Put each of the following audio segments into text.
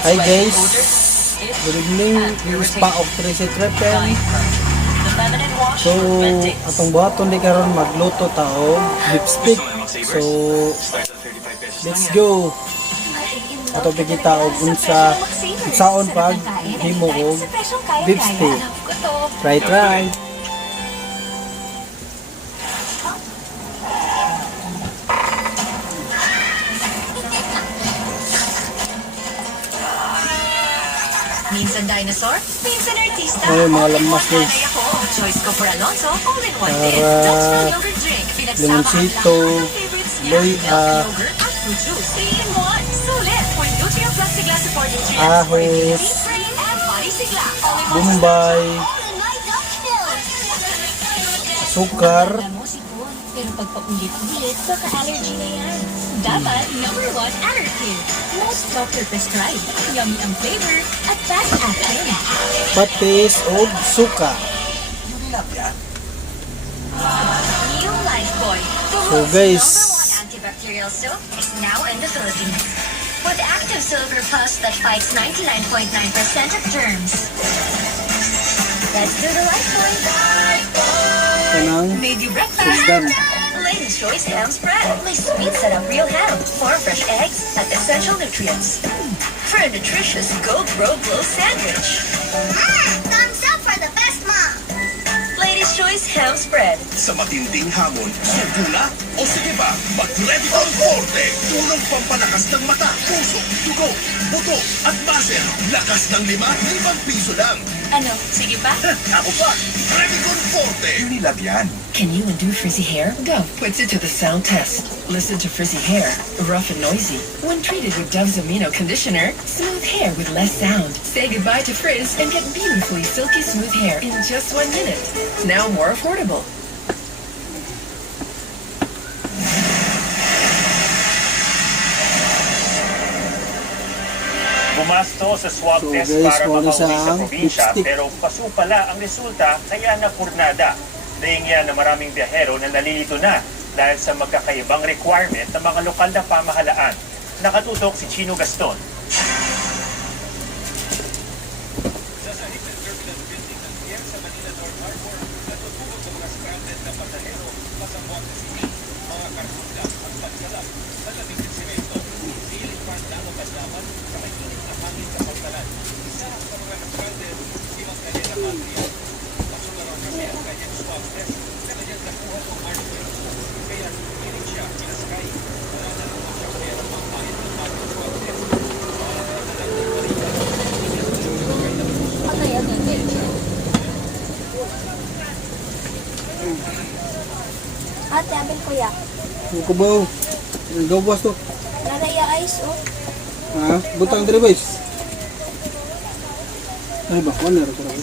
Hi guys, good evening. This is Paok13trippin. So, atong buhaton di karon magluto tao beefsteak. So, let's go. Ato kita og unsaon pag himo og beefsteak. Try. Minsan dinosaur, minsan artista. Ay, mga lamas guys. Choice ko for Alonso, all in one Para this. Dutch yogurt drink. limoncito, loy, yogurt at fruit juice. 3-in-1. Sulit for Nutria Plus Sigla Support Nutrients. ahos, Brain and body sigla. All in one. bombay, sukar, Pero pag paulit-ulit, baka allergy na yan. Dapat, number 1, allergy. Most doctor prescribed. Yummy ang flavor at fast acting. patis o suka. New Lifebuoy. So guys, #1 antibacterial soap is now in the Philippines. With active silver plus that fights 99.9% of germs. Let's do the Lifebuoy. kanang Made you breakfast. sugdan. Lady's Choice Ham Spread. May sweet setup real ham, 4 fresh eggs, at essential nutrients. For a nutritious Go Grow Glow sandwich. Thumbs up for the best mom! Lady's Choice Ham Spread. Sa matinding hamon, sugo na? O sige ba, mag-ready on forte! Tulong pampalakas ng mata, puso, dugo, buto, at muscle. Lakas ng 5 piso lang. Ano, sige pa? Ako pa, ready on forte! Unilab yan. Can you undo frizzy hair? Go. Puts it to the sound test. Listen to frizzy hair, rough and noisy. When treated with Dove's Amino Conditioner, smooth hair with less sound. Say goodbye to frizz and get beautifully silky smooth hair in just 1 minute. Now more affordable. Bumasto sa swab So, test guys, para wala makauwi sa sa probinsya beefsteak. pero paso pala ang resulta kaya napurnada. Daing yan na maraming biyahero na nalilito na dahil sa magkakaibang requirement ng mga lokal na pamahalaan. Nakatutok si Chino Gaston. Ate, abel kuya. Ang kubaw. Ang gawas to. Nanaya ice, oh. Ha? Butang diri boys. Ay ba, wala ra ko ra.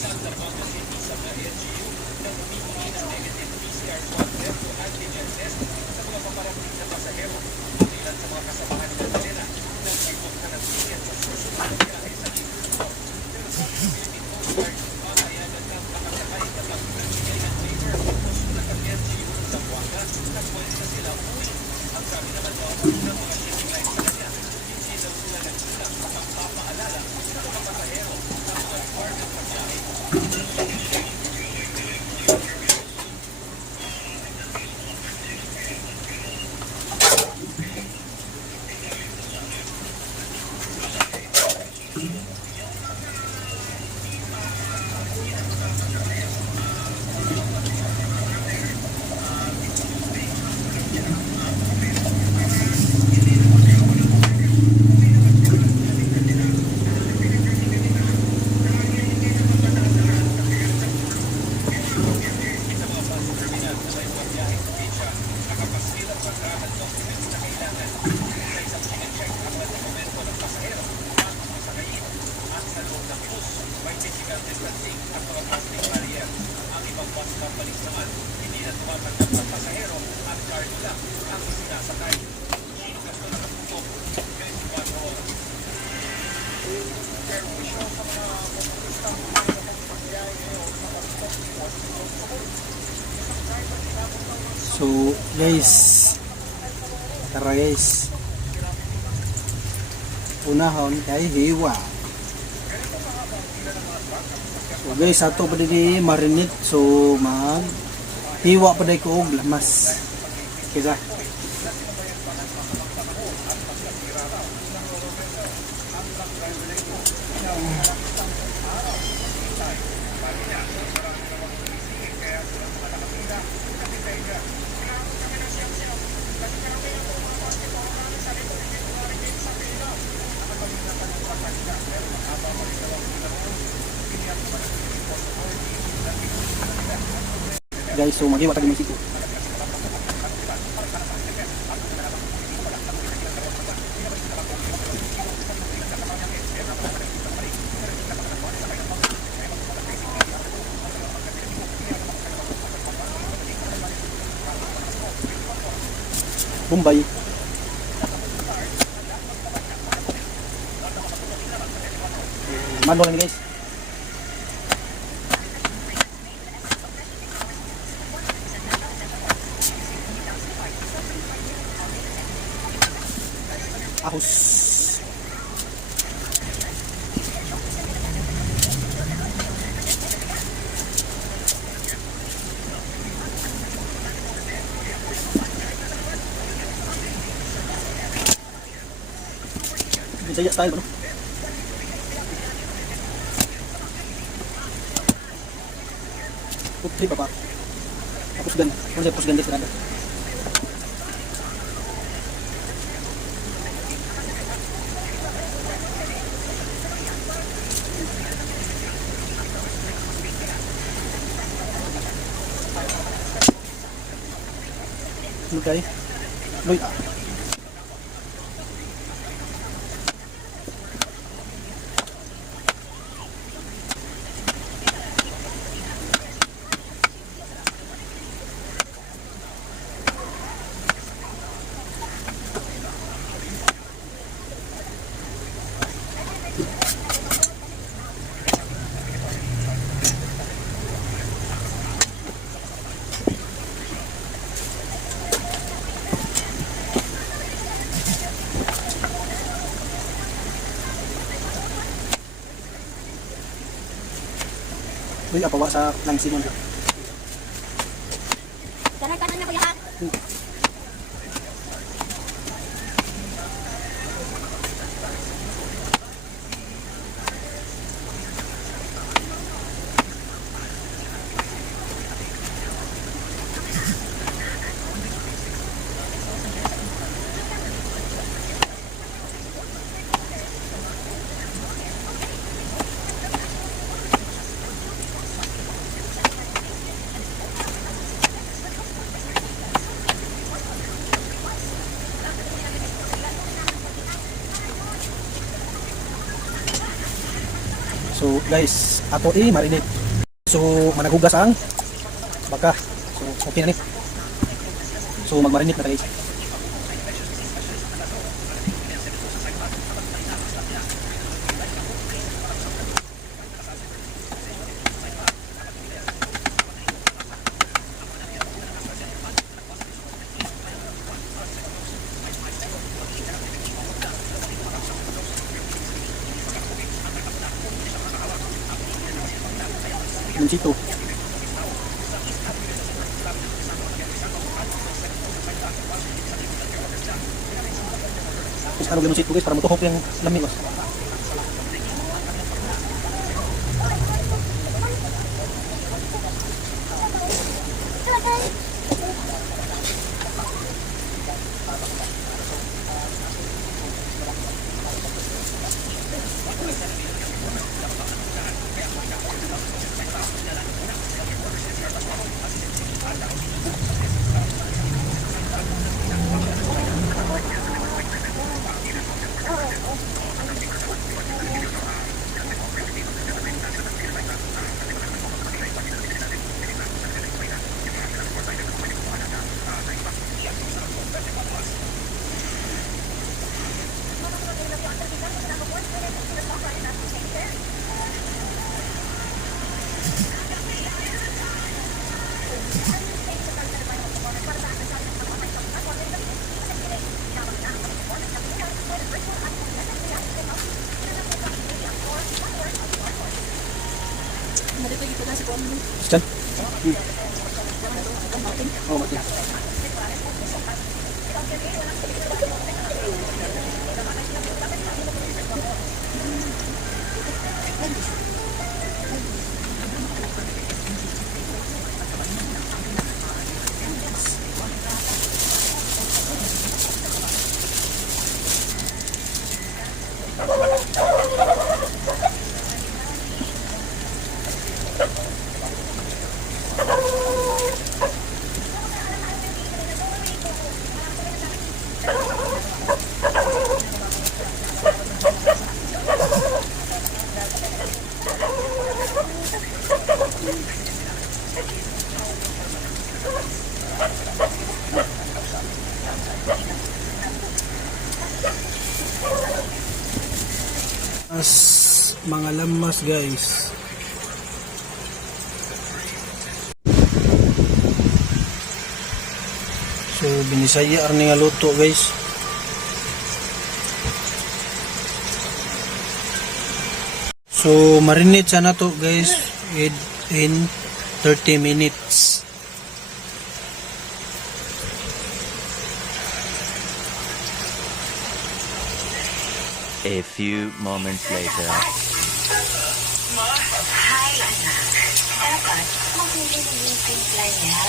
So guys, tara guys, unahon kay hiwa. So guys, ato pa din marinate. So mag hiwa pa din ko og lamas. Kisa. Guys, so maghiwa tayo ng siko. Bombay. Manual ini guys. Ahos. Binisaya style ba no? Foodtrip apa? Hapus gan. Ano siya hapus gan dito tirada? Okay. Loy ah. Loy ah, pawa sa langsimon. Kanan-kanan na kuya ha. So guys, ato i-marinate. So managhugas ang baka. So okay na ni. So mag-marinate na tayo. Yung sito. Terus ano yung sito guys para matuhok yung lamin ko. Diyan. Oh, mati. Mga lamas guys. So binisaya arni nga luto guys. So marinate sana to guys in 30 minutes. A few moments later. Hi, anak. Dapat mahuling yung timpla niya.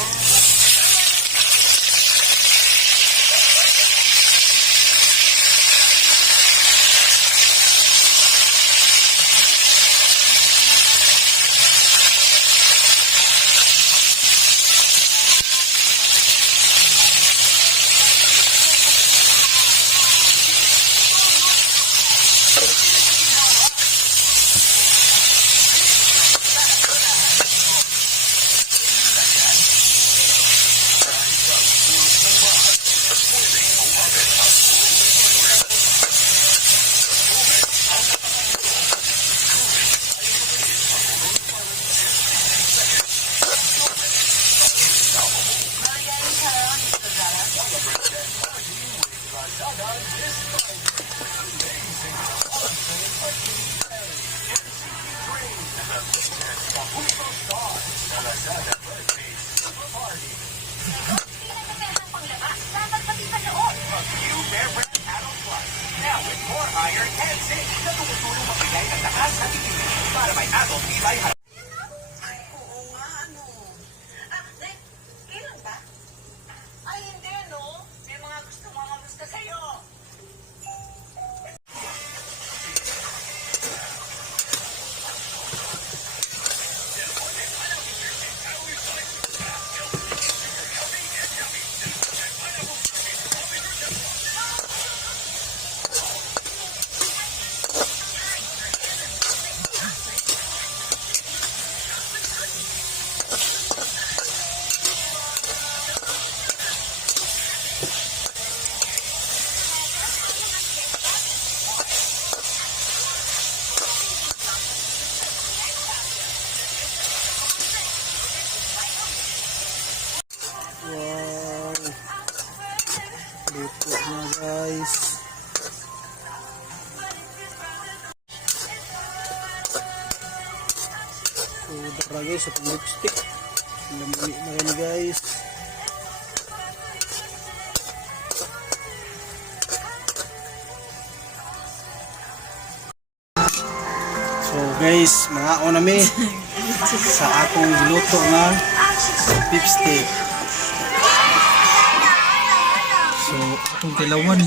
Luto na guys. So dara guys sa beefsteak. Lamig na rin guys. So guys, mga onami sa akong luto nga beefsteak. So, itong tilawan.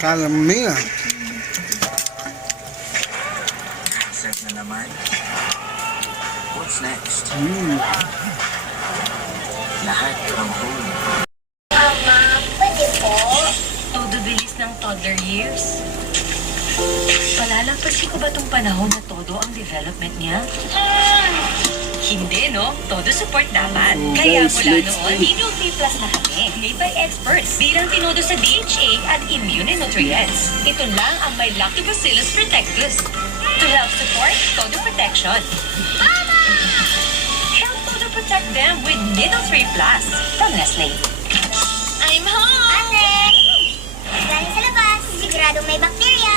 Kalami ah. Set na naman. What's next? Lahat ng home. Pwede po. Todo bilis ng toddler years. Palalagpasin ko ba tong panahon na todo ang development niya? Hindi, no? Todo support dapat. Kaya guys, mula let's noon, Imune Plus na kami. Made by experts. Bilang tinodo sa DHA at immune nutrients. Ito lang ang may Lactobacillus protectus. To help support todo protection. Mama! Help todo protect them with Nido 3 Plus from Nestle. I'm home! Ate! Galing sa labas. Siguradong may bakterya.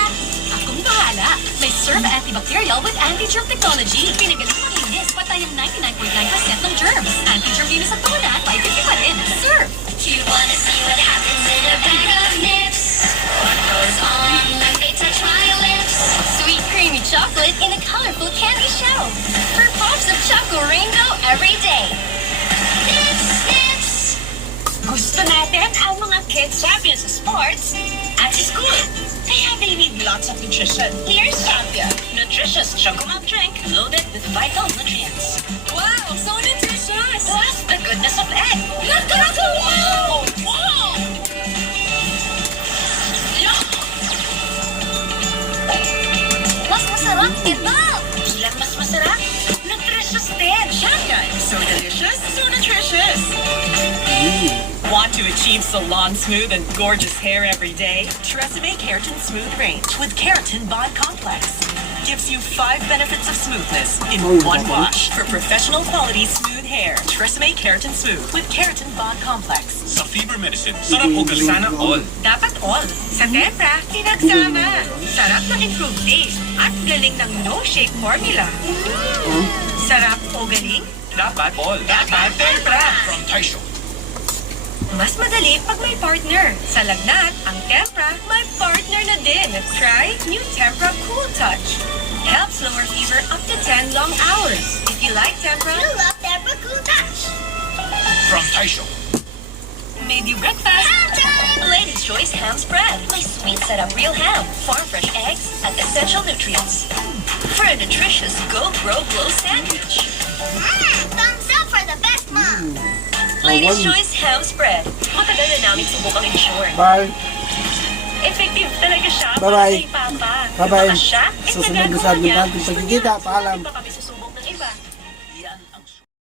Akong bahala. May Serve antibacterial with anti-germ technology. Pinagaling makinis, patay ang 99.9% ng germs. Anti-germ linis at tuna, may 50 pa rin. Serve! Do you wanna see what happens in a bag of nips? What goes on when they touch my lips? Sweet creamy chocolate in a colorful candy shell. For pops of choco rainbow every day. Nips, nips! Gusto natin ang mga kids champions sa sports at sa school. Kaya they need lots of nutrition. Here's Champion, nutritious chocolate drink loaded with vital nutrients. Wow, so nutritious! Plus the goodness of egg. Wow! Wow! Mas masarap ito! Bilang mas masarap, nutritious din. Champion, so delicious, so nutritious. Want to achieve salon smooth and gorgeous hair every day? Tresemme Keratin Smooth Range with Keratin Bond Complex gives you 5 benefits of smoothness in one wash for professional quality smooth hair. Tresemme Keratin Smooth with Keratin Bond Complex. Sa Fever Medicine, sarap o galing. Sana all. Dapat all. Sa Tempra, pinagsama. Sarap ng improved taste at galing ng no-shake formula. Sarap o galing? Dapat all. Dapat Tempra. From Taisho. Mas madali pag may partner. Sa lagnat, ang Tempra may partner na din. Try new Tempra Cool Touch. Helps lower fever up to 10 long hours. If you like Tempra, You love Tempra Cool Touch. From Taisho. made you breakfast. Ham time! Ladies' Choice Ham Spread. My sweet setup real ham, farm fresh eggs, and essential nutrients. For a nutritious Go Grow Glow sandwich. Thumbs up for the best mom. Ladies' Choice Ham Spread. Matagal na namin subukang ensure. Bye. Effective talaga siya Bye-bye. para kay Papa. Bye-bye. Baka siya, Susunod na sa amin natin pagkikita. Paalam. Baka kami